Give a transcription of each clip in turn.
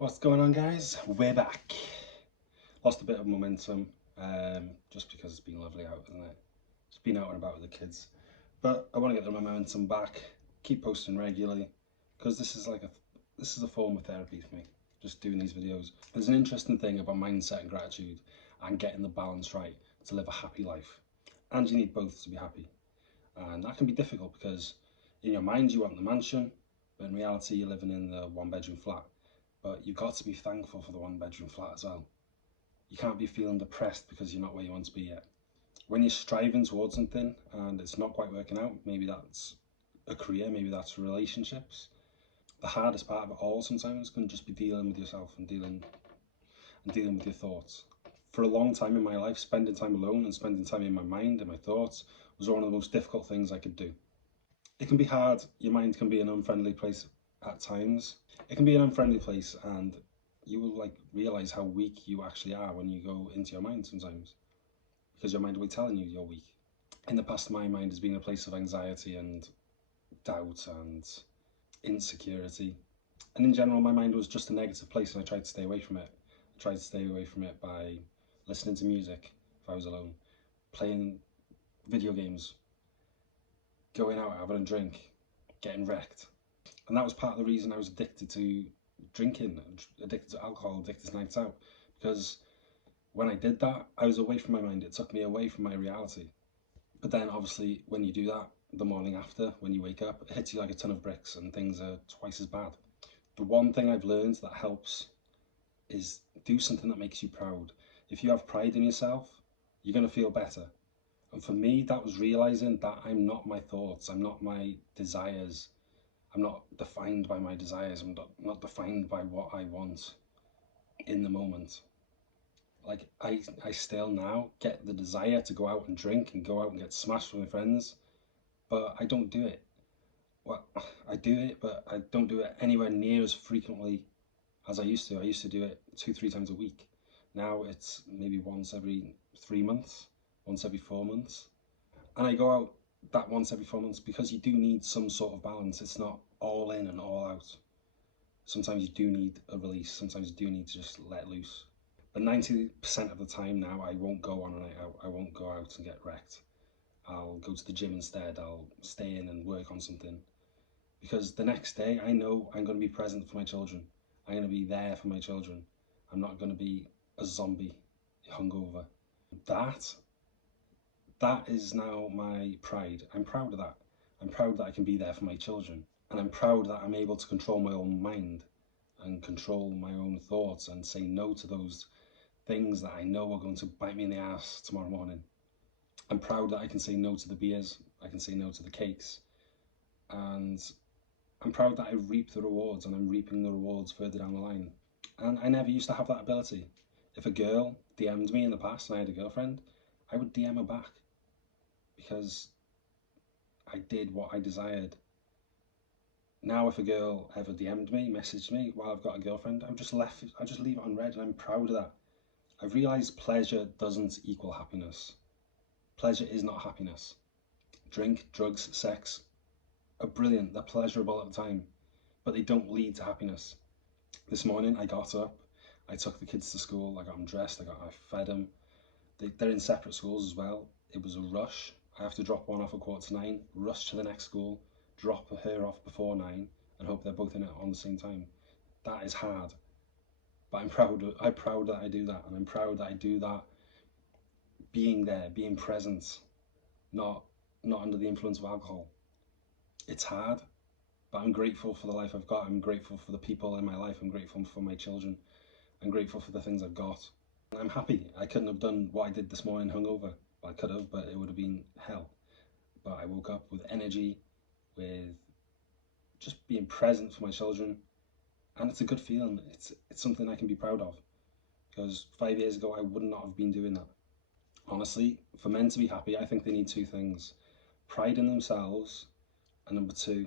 What's going on, guys? We're back. Lost a bit of momentum, just because it's been lovely out, isn't it? Just been out and about with the kids. But I want to get the momentum back, keep posting regularly, because this is a form of therapy for me, just doing these videos. There's an interesting thing about mindset and gratitude and getting the balance right to live a happy life. And you need both to be happy. And that can be difficult because in your mind you want the mansion, but in reality you're living in the one-bedroom flat. But you've got to be thankful for the one-bedroom flat as well. You can't be feeling depressed because you're not where you want to be yet. When you're striving towards something and it's not quite working out, maybe that's a career, maybe that's relationships. The hardest part of it all sometimes can just be dealing with yourself and dealing with your thoughts. For a long time in my life, spending time alone and spending time in my mind and my thoughts was one of the most difficult things I could do. It can be hard. Your mind can be an unfriendly place at times. It can be an unfriendly place, and you will realize how weak you actually are when you go into your mind sometimes, because your mind will be telling you you're weak. In the past, my mind has been a place of anxiety and doubt and insecurity, and in general my mind was just a negative place, and I tried to stay away from it. I tried to stay away from it by listening to music if I was alone, playing video games, going out having a drink, getting wrecked. And that was part of the reason I was addicted to drinking, addicted to alcohol, addicted to nights out, because when I did that, I was away from my mind. It took me away from my reality. But then obviously when you do that, the morning after, when you wake up, it hits you like a ton of bricks and things are twice as bad. The one thing I've learned that helps is do something that makes you proud. If you have pride in yourself, you're going to feel better. And for me, that was realizing that I'm not my thoughts, I'm not my desires, I'm not defined by my desires, I'm not defined by what I want in the moment. Like, I still now get the desire to go out and drink and go out and get smashed with my friends, but I don't do it. Well, I do it, but I don't do it anywhere near as frequently as I used to. I used to do it 2-3 times a week. Now it's maybe once every 3 months, once every 4 months. And I go out that once every 4 months because you do need some sort of balance. It's not all in and all out. Sometimes you do need a release. Sometimes you do need to just let loose. But 90% of the time now, I won't go on a night out. I won't go out and get wrecked. I'll go to the gym instead. I'll stay in and work on something. Because the next day, I know I'm going to be present for my children. I'm going to be there for my children. I'm not going to be a zombie, hungover. That is now my pride. I'm proud of that. I'm proud that I can be there for my children. And I'm proud that I'm able to control my own mind and control my own thoughts and say no to those things that I know are going to bite me in the ass tomorrow morning. I'm proud that I can say no to the beers, I can say no to the cakes, and I'm proud that I reap the rewards, and I'm reaping the rewards further down the line. And I never used to have that ability. If a girl DM'd me in the past and I had a girlfriend, I would DM her back because I did what I desired. Now if a girl ever DM'd me, messaged me while I've got a girlfriend, I just leave it on read, and I'm proud of that. I've realised pleasure doesn't equal happiness. Pleasure is not happiness. Drink, drugs, sex are brilliant, they're pleasurable at the time, but they don't lead to happiness. This morning I got up, I took the kids to school, I got them dressed, I fed them. They're in separate schools as well. It was a rush. I have to drop one off at 8:45, rush to the next school, drop her off before 9, and hope they're both in it on the same time. That is hard, but I'm proud that I do that, and I'm proud that I do that being there, being present, not under the influence of alcohol. It's hard, but I'm grateful for the life I've got. I'm grateful for the people in my life. I'm grateful for my children. I'm grateful for the things I've got. I'm happy. I couldn't have done what I did this morning hungover. Well, I could have, but it would have been hell. But I woke up with energy, with just being present for my children, and it's a good feeling. It's something I can be proud of, because 5 years ago I would not have been doing that. Honestly, for men to be happy, I think they need 2 things: pride in themselves, and number 2,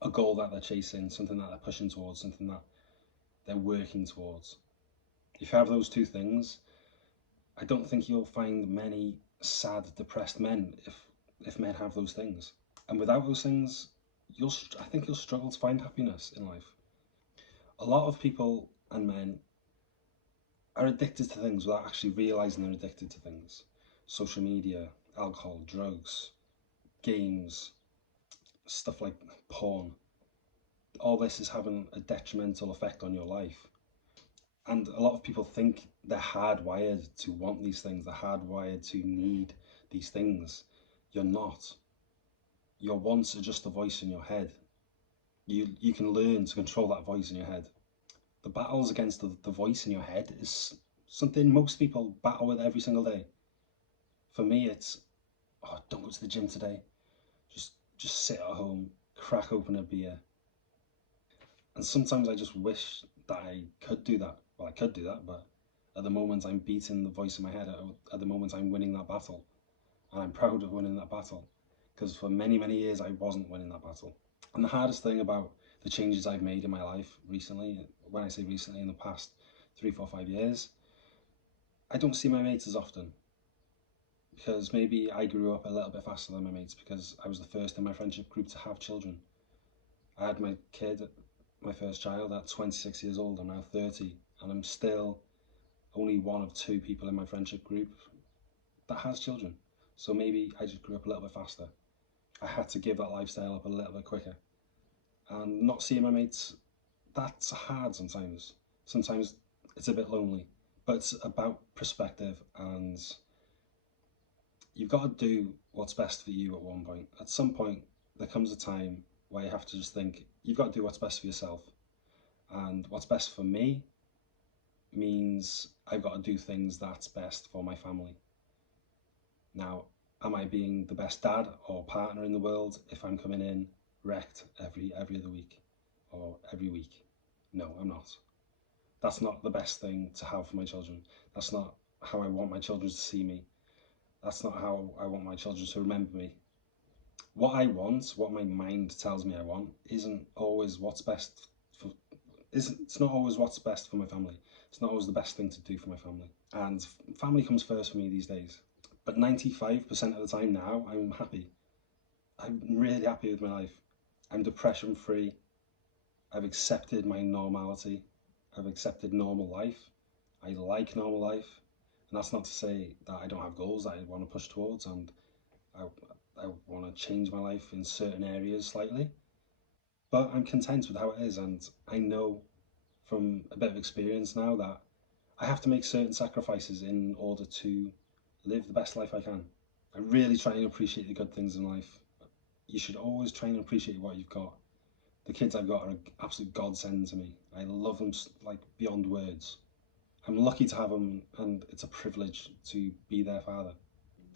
a goal that they're chasing, something that they're pushing towards, something that they're working towards. If you have those 2 things, I don't think you'll find many sad, depressed men if men have those things. And without those things, I think you'll struggle to find happiness in life. A lot of people and men are addicted to things without actually realizing they're addicted to things. Social media, alcohol, drugs, games, stuff like porn. All this is having a detrimental effect on your life. And a lot of people think they're hardwired to want these things, they're hardwired to need these things. You're not. Your wants are just a voice in your head. You can learn to control that voice in your head. The battles against the voice in your head is something most people battle with every single day. For me, it's, oh, don't go to the gym today. Just sit at home, crack open a beer. And sometimes I just wish that I could do that. Well, I could do that, but at the moment I'm beating the voice in my head. At the moment I'm winning that battle. And I'm proud of winning that battle. Because for many, many years I wasn't winning that battle. And the hardest thing about the changes I've made in my life recently, when I say recently, in the past 3, 4, 5 years, I don't see my mates as often. Because maybe I grew up a little bit faster than my mates because I was the first in my friendship group to have children. I had my kid, my first child, at 26 years old. I'm now 30, and I'm still only one of 2 people in my friendship group that has children. So maybe I just grew up a little bit faster. I had to give that lifestyle up a little bit quicker. And not seeing my mates, that's hard sometimes. Sometimes it's a bit lonely, but it's about perspective, and you've got to do what's best for you at one point. At some point, there comes a time where you have to just think, you've got to do what's best for yourself. And what's best for me means I've got to do things that's best for my family. Now, am I being the best dad or partner in the world if I'm coming in wrecked every other week or every week? No, I'm not. That's not the best thing to have for my children. That's not how I want my children to see me. That's not how I want my children to remember me. What I want, what my mind tells me I want, isn't always what's best for. It's not always what's best for my family. It's not always the best thing to do for my family. And family comes first for me these days. But 95% of the time now, I'm happy. I'm really happy with my life. I'm depression free. I've accepted my normality. I've accepted normal life. I like normal life. And that's not to say that I don't have goals that I want to push towards, and I want to change my life in certain areas slightly. But I'm content with how it is, and I know from a bit of experience now that I have to make certain sacrifices in order to live the best life I can. I really try and appreciate the good things in life. You should always try and appreciate what you've got. The kids I've got are an absolute godsend to me. I love them like beyond words. I'm lucky to have them, and it's a privilege to be their father.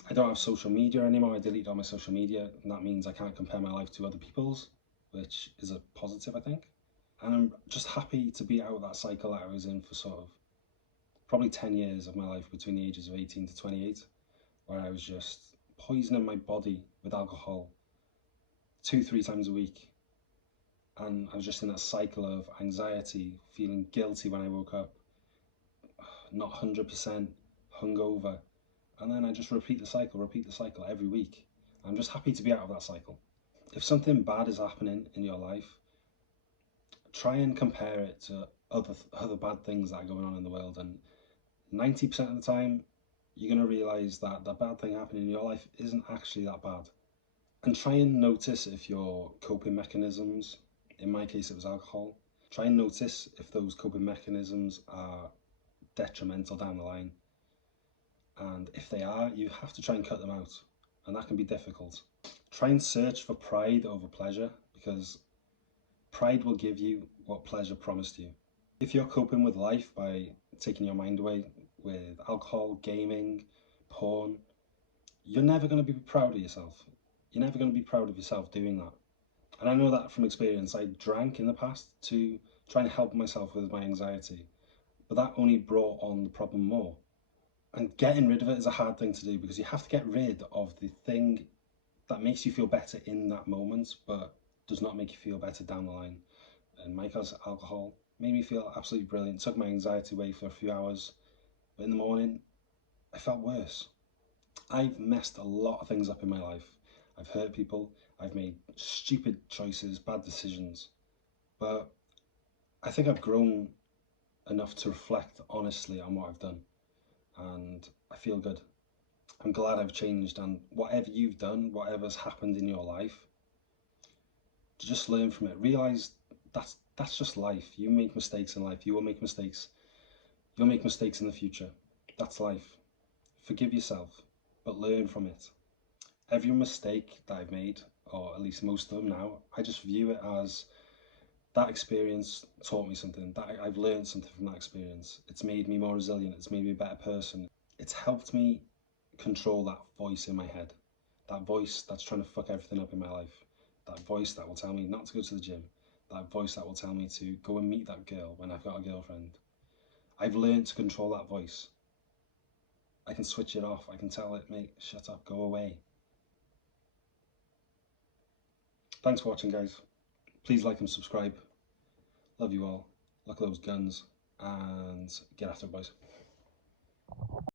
I don't have social media anymore. I deleted all my social media, and that means I can't compare my life to other people's, which is a positive, I think. And I'm just happy to be out of that cycle that I was in for sort of probably 10 years of my life between the ages of 18 to 28, where I was just poisoning my body with alcohol 2, 3 times a week. And I was just in that cycle of anxiety, feeling guilty when I woke up, not 100% hungover. And then I just repeat the cycle every week. I'm just happy to be out of that cycle. If something bad is happening in your life, try and compare it to other bad things that are going on in the world, and 90% of the time you're going to realize that the bad thing happening in your life isn't actually that bad. And try and notice if your coping mechanisms, in my case it was alcohol, try and notice if those coping mechanisms are detrimental down the line. And if they are, you have to try and cut them out, and that can be difficult. Try and search for pride over pleasure, because pride will give you what pleasure promised you. If you're coping with life by taking your mind away with alcohol, gaming, porn, you're never going to be proud of yourself. You're never going to be proud of yourself doing that. And I know that from experience. I drank in the past to try and help myself with my anxiety, but that only brought on the problem more. And getting rid of it is a hard thing to do, because you have to get rid of the thing that makes you feel better in that moment, but does not make you feel better down the line. In my case, alcohol made me feel absolutely brilliant, took my anxiety away for a few hours, but in the morning, I felt worse. I've messed a lot of things up in my life. I've hurt people, I've made stupid choices, bad decisions, but I think I've grown enough to reflect honestly on what I've done, and I feel good. I'm glad I've changed, and whatever you've done, whatever's happened in your life, to just learn from it. Realize that's just life. You make mistakes in life. You will make mistakes. You'll make mistakes in the future. That's life. Forgive yourself, but learn from it. Every mistake that I've made, or at least most of them now, I just view it as that experience taught me something. That I've learned something from that experience. It's made me more resilient. It's made me a better person. It's helped me control that voice in my head. That voice that's trying to fuck everything up in my life. That voice that will tell me not to go to the gym. That voice that will tell me to go and meet that girl when I've got a girlfriend. I've learned to control that voice. I can switch it off. I can tell it, mate, shut up, go away. Thanks for watching, guys. Please like and subscribe. Love you all. Look at those guns and get after it, boys.